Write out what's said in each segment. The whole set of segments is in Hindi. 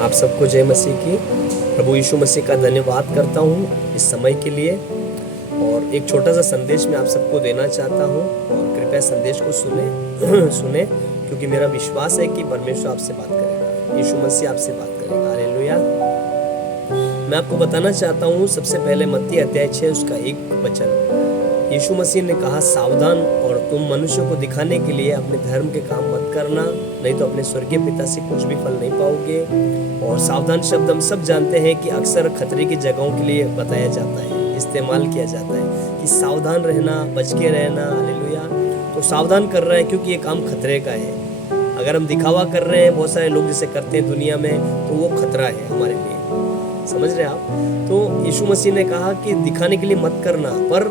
आप सबको जय मसीह की। प्रभु यीशु मसीह का धन्यवाद करता हूँ इस समय के लिए। और एक छोटा सा संदेश मैं आप सबको देना चाहता हूँ, और कृपया संदेश को सुने सुने, क्योंकि मेरा विश्वास है कि परमेश्वर आपसे बात करेगा, यीशु मसीह आपसे बात करेगा। हालेलुया। मैं आपको बताना चाहता हूँ सबसे पहले मत्ती अध्याय 6 उसका 1 वचन। यीशु मसीह ने कहा, सावधान और तुम मनुष्यों को दिखाने के लिए अपने धर्म के काम मत करना, नहीं तो अपने स्वर्गीय पिता से कुछ भी फल नहीं पाओगे। और सावधान शब्द हम सब जानते हैं कि अक्सर खतरे की जगहों के लिए बताया जाता है, इस्तेमाल किया जाता है कि सावधान रहना, बच के रहना। हालेलुया। तो सावधान कर रहा है क्योंकि ये काम खतरे का है। अगर हम दिखावा कर रहे हैं, बहुत सारे लोग जिसे करते हैं दुनिया में, तो वो खतरा है हमारे लिए। समझ रहे हैं आप? तो यीशु मसीह ने कहा कि दिखाने के लिए मत करना, पर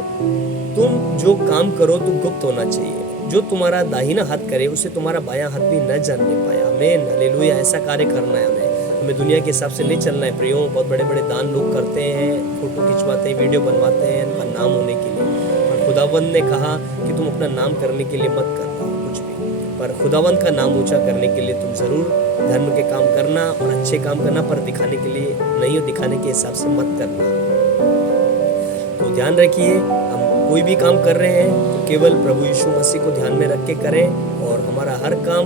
तुम जो काम करो तो गुप्त होना चाहिए। जो तुम्हारा दाहिना हाथ करे उसे तुम्हारा बायां हाथ भी न जानने पाया। आमीन, हालेलुया। ऐसा कार्य करना है हमें दुनिया के हिसाब से नहीं चलना है प्रियो। बहुत बड़े बड़े दान लोग करते हैं, फोटो खिंचवाते हैं, वीडियो बनवाते हैं उनका नाम होने के लिए। और खुदावंद ने कहा कि तुम अपना नाम करने के लिए मत करना कुछ भी, पर खुदावंद का नाम ऊंचा करने के लिए तुम जरूर धर्म के काम करना और अच्छे काम करना, पर दिखाने के लिए नहीं, दिखाने के हिसाब से मत करना। तो ध्यान रखिए, हम कोई भी काम कर रहे हैं तो केवल प्रभु यीशु मसीह को ध्यान में रख के करें, और हमारा हर काम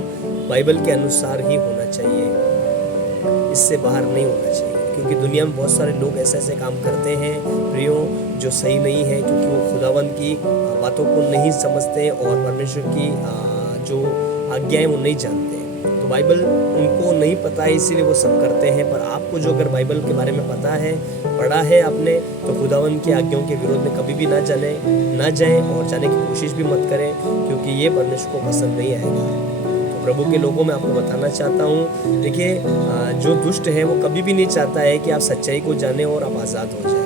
बाइबल के अनुसार ही होना चाहिए, इससे बाहर नहीं होना चाहिए। क्योंकि दुनिया में बहुत सारे लोग ऐसे ऐसे काम करते हैं प्रियो जो सही नहीं है, क्योंकि वो खुदावंद की बातों को नहीं समझते और परमेश्वर की जो आज्ञाएं वो नहीं जानते। तो बाइबल उनको नहीं पता है, इसीलिए वो सब करते हैं। पर आपको जो अगर बाइबल के बारे में पता है, पढ़ा है आपने, तो खुदावंद की आज्ञाओं के विरोध में कभी भी ना जाएं और जाने की कोशिश भी मत करें, क्योंकि ये परमेश्वर को पसंद नहीं आएगा। तो प्रभु के लोगों में आपको बताना चाहता हूँ, देखिए, जो दुष्ट है वो कभी भी नहीं चाहता है कि आप सच्चाई को जाने और आप आज़ाद हो जाए।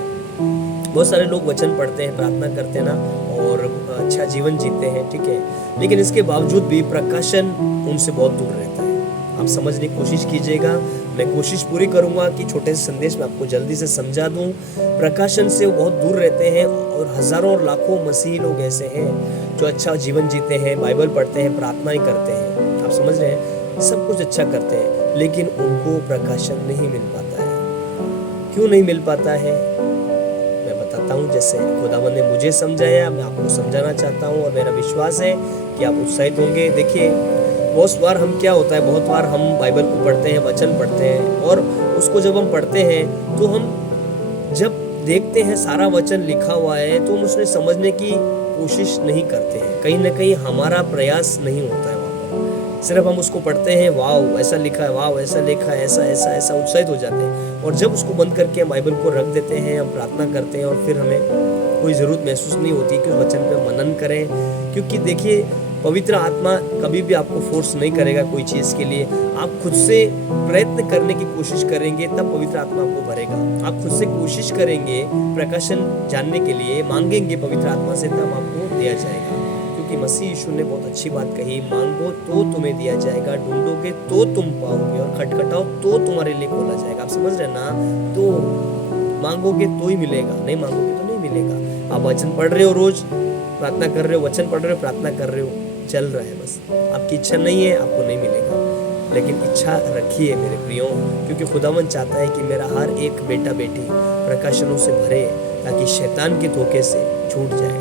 बहुत सारे लोग वचन पढ़ते हैं, प्रार्थना करते हैं ना, और अच्छा जीवन जीते हैं, ठीक है, लेकिन इसके बावजूद भी प्रकाशन उनसे बहुत दूर रहता है। आप समझने की कोशिश कीजिएगा। मैं कोशिश पूरी करूंगा कि छोटे से संदेश में आपको जल्दी से समझा दूं। प्रकाशन से वो बहुत दूर रहते हैं, और हजारों और लाखों मसीही लोग ऐसे हैं जो अच्छा जीवन जीते हैं, बाइबल पढ़ते हैं, प्रार्थनाएं करते हैं, आप समझ रहे हैं, सब कुछ अच्छा करते हैं, लेकिन उनको प्रकाशन नहीं मिल पाता है। क्यों नहीं मिल पाता है? मैं बताता हूँ। जैसे खुदावंद ने मुझे समझाया, मैं आपको समझाना चाहता हूँ, और मेरा विश्वास है कि आप उत्साहित होंगे। देखिए, बहुत बार हम क्या होता है, बहुत बार हम बाइबल को पढ़ते हैं, वचन पढ़ते हैं, और उसको जब हम पढ़ते हैं तो हम जब देखते हैं सारा वचन लिखा हुआ है, तो हम उसमें समझने की कोशिश नहीं करते हैं। कहीं ना कहीं हमारा प्रयास नहीं होता है वहाँ पर। सिर्फ हम उसको पढ़ते हैं, वाव ऐसा लिखा है, वाव ऐसा लिखा है, ऐसा ऐसा ऐसा, उत्साहित हो जाते हैं। और जब उसको बंद करके हम बाइबल को रख देते हैं, हम प्रार्थना करते हैं, और फिर हमें कोई ज़रूरत महसूस नहीं होती कि उस वचन पर मनन करें। क्योंकि देखिए, पवित्र आत्मा कभी भी आपको फोर्स नहीं करेगा कोई चीज़ के लिए। आप खुद से प्रयत्न करने की कोशिश करेंगे, तब पवित्र आत्मा आपको भरेगा। आप खुद से कोशिश करेंगे प्रकाशन जानने के लिए, मांगेंगे पवित्र आत्मा से, तब आपको दिया जाएगा। क्योंकि मसीह यीशु ने बहुत अच्छी बात कही, मांगो तो तुम्हें दिया जाएगा, ढूंढोगे तो तुम पाओगे, और खटखटाओ तो तुम्हारे लिए खोला जाएगा। आप समझ रहे ना? तो मांगोगे तो ही मिलेगा, नहीं मांगोगे तो नहीं मिलेगा। आप वचन पढ़ रहे हो, रोज प्रार्थना कर रहे हो, वचन पढ़ रहे हो, प्रार्थना कर रहे हो, चल रहा है, बस आपकी इच्छा नहीं है, आपको नहीं मिलेगा। लेकिन इच्छा रखिए मेरे प्रियो, क्योंकि खुदावंद चाहता है कि मेरा हर एक बेटा बेटी प्रकाशनों से भरे, ताकि शैतान के धोखे से छूट जाए।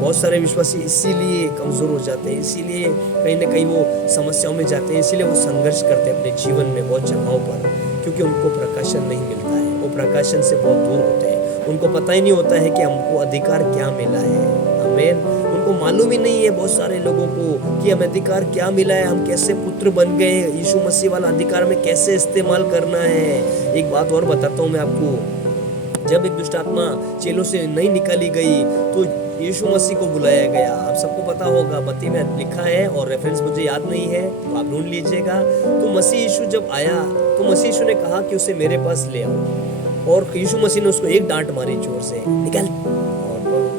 बहुत सारे विश्वासी इसीलिए कमज़ोर हो जाते हैं, इसीलिए कहीं ना कहीं वो समस्याओं में जाते हैं, इसीलिए वो संघर्ष करते हैं अपने जीवन में बहुत जगहों पर, क्योंकि उनको प्रकाशन नहीं मिलता है। वो प्रकाशन से बहुत दूर होते हैं। उनको पता ही नहीं होता है कि हमको अधिकार क्या मिला है। आमीन। उनको मालूम ही नहीं है, बहुत सारे लोगों को, कि हमें अधिकार क्या मिला है, हम कैसे पुत्र बन गए, यीशु मसीह वाला अधिकार में कैसे इस्तेमाल करना है। एक बात और बताता हूँ मैं आपको, जब एक दुष्ट आत्मा चेलों से नहीं निकाली गई, तो यीशु मसीह को बुलाया गया। आप सबको पता होगा, मत्ती में लिखा है, और रेफरेंस मुझे याद नहीं है, तो आप ढूंढ लीजिएगा। तो मसीह यीशु जब आया, तो मसीह यीशु ने कहा कि उसे मेरे पास ले आओ, और यीशु मसीह ने उसको एक डांट मारी, जोर से, निकल।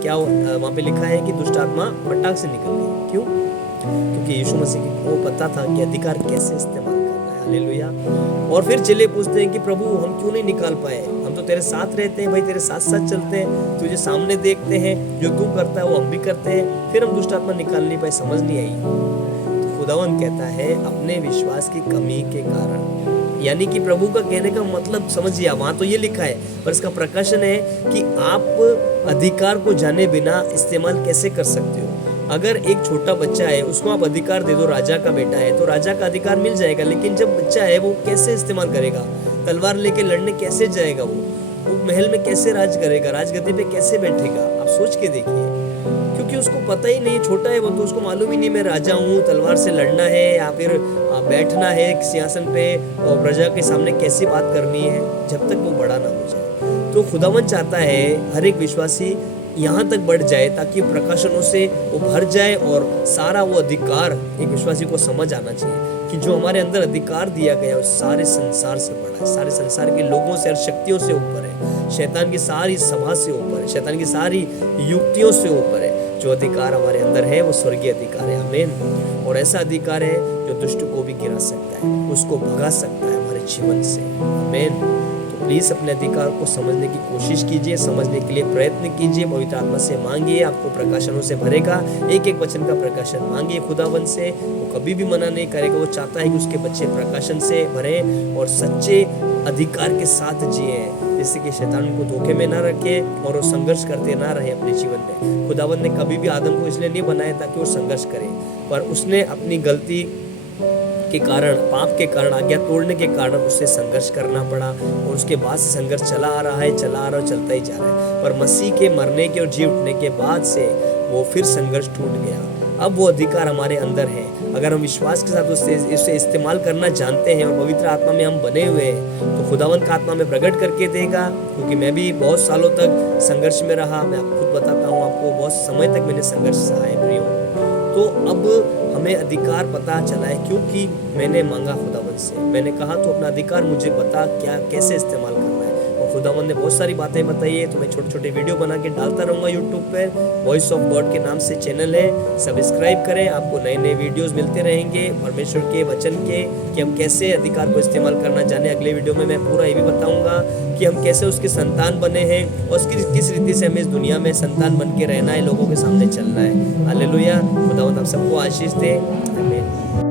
क्या वहाँ पे लिखा है कि दुष्ट आत्मा फटाक से निकल गई। क्यों? क्योंकि यीशु मसीह को पता था कि अधिकार कैसे इस्तेमाल करना है। हालेलुया। और फिर चेले पूछते हैं कि प्रभु हम क्यों नहीं निकाल पाए, हम तो तेरे साथ रहते हैं भाई, तेरे साथ साथ चलते हैं, तुझे सामने देखते हैं, जो तू करता है वो हम भी करते हैं, फिर हम दुष्ट आत्मा निकाल नहीं पाए। समझ नहीं आई। तो खुदावंद कहता है, अपने विश्वास की कमी के कारण यानी कि प्रभु का कहने का मतलब समझिए, वहाँ तो ये लिखा है, पर इसका प्रकाशन है कि आप अधिकार को जाने बिना इस्तेमाल कैसे कर सकते हो। अगर एक छोटा बच्चा है, उसको आप अधिकार दे दो, राजा का बेटा है तो राजा का अधिकार मिल जाएगा, लेकिन जब बच्चा है वो कैसे इस्तेमाल करेगा, तलवार लेके लड़ने कैसे जाएगा, वो महल में कैसे राज करेगा, राजगद्दी पे कैसे बैठेगा, आप सोच के देखिए। क्योंकि उसको पता ही नहीं, छोटा है वो, तो उसको मालूम ही नहीं मैं राजा हूँ, तलवार से लड़ना है या फिर बैठना है सिंहासन पे और प्रजा के सामने कैसी बात करनी है, जब तक वो बड़ा ना हो जाए। तो खुदावन चाहता है हर एक विश्वासी यहाँ तक बढ़ जाए ताकि प्रकाशनों से वो भर जाए और सारा वो अधिकार एक विश्वासी को समझ आना चाहिए कि जो हमारे अंदर अधिकार दिया गया है सारे संसार से बड़ा है, सारे संसार के लोगों से और शक्तियों से ऊपर है, शैतान की सारी सभा से ऊपर है, शैतान की सारी युक्तियों से ऊपर है। जो अधिकार हमारे अंदर है वो स्वर्गीय अधिकार है, आमीन। और ऐसा अधिकार है जो दुष्ट को भी गिरा सकता है, उसको भगा सकता है हमारे जीवन से, आमीन। प्लीज अपने अधिकार को समझने की कोशिश कीजिए, समझने के लिए प्रयत्न कीजिए, पवित्र आत्मा से मांगिए, आपको प्रकाशनों से भरेगा। एक एक वचन का प्रकाशन मांगिए खुदावन से, वो कभी भी मना नहीं करेगा। वो चाहता है कि उसके बच्चे प्रकाशन से भरें और सच्चे अधिकार के साथ जिए, जिससे कि शैतान को धोखे में ना रखे और वो संघर्ष करते ना रहे अपने जीवन में। खुदावन ने कभी भी आदम को इसलिए नहीं बनाया ताकि वो संघर्ष करे, पर उसने अपनी गलती के कारण, पाप के कारण, आज्ञा तोड़ने के कारण उससे संघर्ष करना पड़ा और उसके बाद से संघर्ष चला आ रहा है, चलता ही जा रहा है। पर मसीह के मरने के और जी उठने के बाद से वो फिर संघर्ष टूट गया। अब वो अधिकार हमारे अंदर है, अगर हम विश्वास के साथ उससे इस्तेमाल करना जानते हैं और पवित्र आत्मा में हम बने हुए हैं तो खुदावंत का आत्मा में प्रकट करके देगा। क्योंकि मैं भी बहुत सालों तक संघर्ष में रहा, मैं खुद बताता हूँ आपको, बहुत समय तक मैंने संघर्ष सहा है प्रियो। तो अब हमें अधिकार पता चला है क्योंकि मैंने मांगा खुदावन से, मैंने कहा तो अपना अधिकार मुझे बता, क्या कैसे इस्तेमाल करना है। और खुदावन ने बहुत सारी बातें बताई है, तो मैं छोटे छोटे वीडियो बना के डालता रहूँगा यूट्यूब पर। वॉइस ऑफ गॉड के नाम से चैनल है, सब्सक्राइब करें, आपको नए नए वीडियोस मिलते रहेंगे परमेश्वर के वचन के, कि हम कैसे अधिकार को इस्तेमाल करना जाने। अगले वीडियो में मैं पूरा ये भी बताऊँगा कि हम कैसे उसके संतान बने हैं और किस रीति से हमें इस दुनिया में संतान बन के रहना है, लोगों के सामने चलना है। हालेलुया। खुदावंद आप सबको आशीष दे, आमीन।